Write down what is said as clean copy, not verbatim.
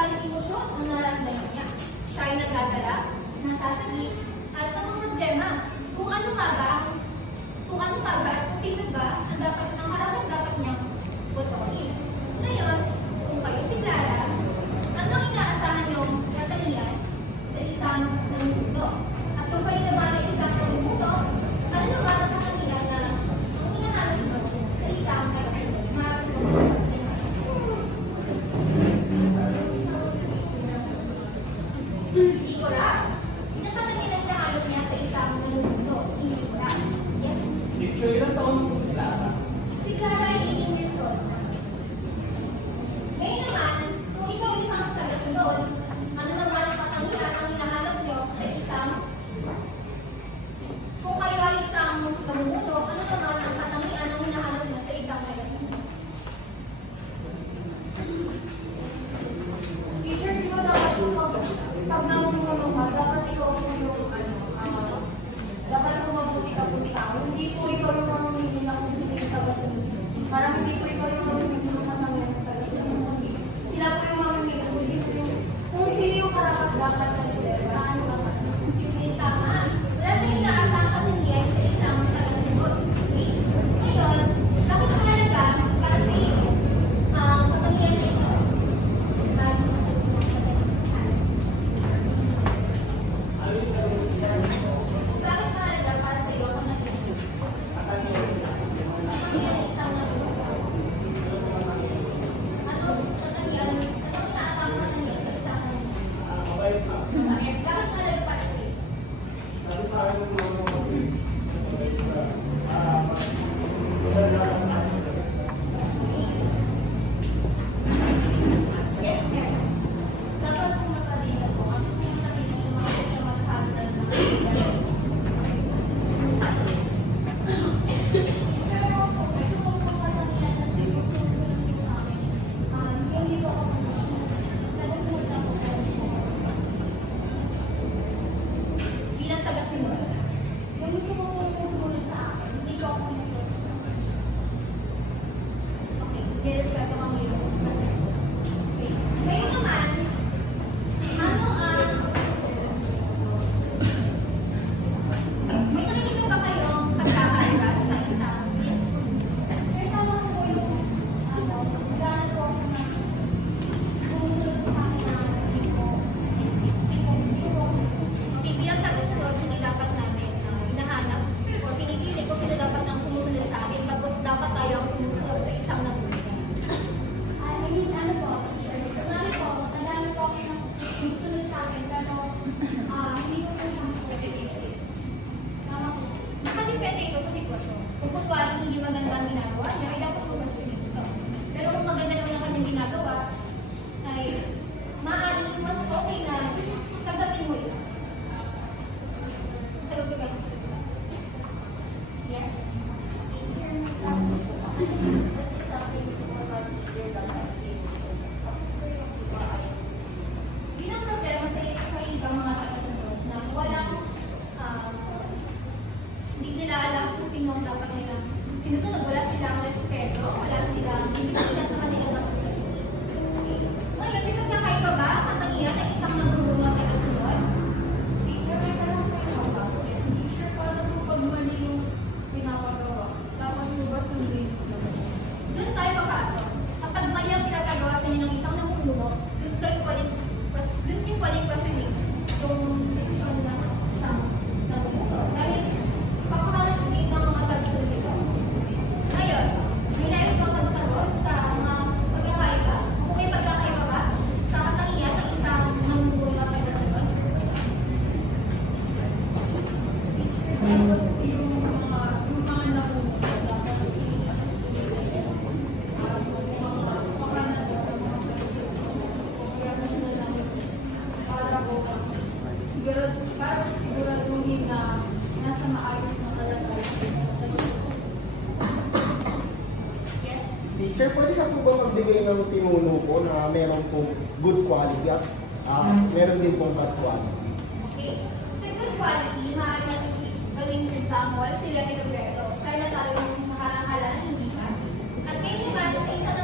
galing emosyon ang nararamdaman niya. Siya ay nagagala, nasasagit, at ang problema, kung ano nga ba at sino ba ang karapat-dapat niyang botohin. Ngayon, kung kayo si Clara, ano ang inaasahan niyong katangian sa isang namumuno? At kung kayo naman ay isang namumuno, ano naman ang katangian na ang hinahanap niyo sa isang karapat-dapat? Hindi ko lang. Isang katangian ang hinahanap niya sa isang namumuno. Hindi ko lang. Yes? Picture ilang taon po si Clara? Si Clara ay 18 years old. Ngayon naman, kung ikaw ay isang tagasunod, ano naman ang katangian ang hinahanap niyo sa isang kung kayo ay isang namumuno, ano naman ang katangian ang hinahanap niyo sa isang tagasunod? Teacher, di ba dapat pag namumuno ka, dapat ikaw po yung dapat kung mabuti ka po tao. Hindi po ikaw yung mamamili na kung sino yung tagasunod. Parang hindi po ikaw yung mamamili ng katangian ng tagasunod. Sila po yung mamamili kung sino yung karapat-dapat na leader. Ano naman? Hindi tama. Wala siyang inaasang katangian sa isang tagasunod. Ngayon, bakit mahalaga para sa iyo ang katangian na ito? Para sa kasunod ng katangian. Bakit mahalaga para sa iyo ang katangian na isang namumuno? Ano katangian? Ano inaasang katangian sa isang namumuno? Bakit mahalaga para sa iyo? Sabi sa akin ng mga kasi, Yes, sir. Dapat kung matalino po, kasi kung matalino siya, makikita siya magkahandal ng Pero gusto ko po katangian na sinusunod sa amin. Yung hindi ko ako nagsusunod na po siya. bilang taga-sinod. Yung gusto ko po sumunod sa akin, hindi ko ako nagsusunod. Okay, nirespeto kang iyong okay. Ngayon naman, ano ang may nakikita ba kayong pagkakaiba sa isang yes? Sir, tama po yung gano'n po ako na sumusunod sa akin na hindi ko Okay, bilang taga-sunod, hindi dapat natin hinahanap o pinipili kung sino dapat nang sumusunod sa atin, bagos dapat tayo ang sumusunod sa isang namumuno. I mean, ano po, marami po, nadami po ako ng sunod sa akin, pero hindi ko po siya makuha. Tama po. Nakadepende ito sa sitwasyon. Kung kunwari hindi maganda ang ginagawa niya, ay dapat po masunod ito. Pero kung maganda naman ang kanyang ginagawa, ay maaaring mas okay na tanggapin mo ito. Sagot ko ba? Yes? Yun ang problema sa ibang mga tagasunod na walang hindi nila alam kung sino ang dapat nila sinusunod. Wala silang respeto, wala silang hindi sila sa kanilang napasarili. Okay. Ngayon, may pagkakaiba ba ang katangian ng isang namumuno at tagasunod? Teacher, may tanong po ito. Teacher, paano po pag mali yung pinapagawa? Dapat po ba sundin po naman? Doon tayo papasok. Kapag mali ang pinapagawa sa inyo ng isang namumuno, doon yung pwedeng questioning yung desisyon ng isang namumuno. Dahil papakalasig ng mga tagasunod ito. Ngayon, may nais bang magsagot sa mga pagkakaiba? Kung may pagkakaiba ba sa katangian ng isang namumuno at tagasunod? Yung mga napumunta, dapat para siguraduhin na nasa maayos na kalagayan. Yes? Teacher, pwede ka po ba magbigay ng pinuno po na meron pong good quality at meron din pong bad quality? Okay. Sa good quality, maaari natin gawing example sila ni Roberto. Kaya na tayo makarangalan, hindi ba? At ngayon naman, sa isang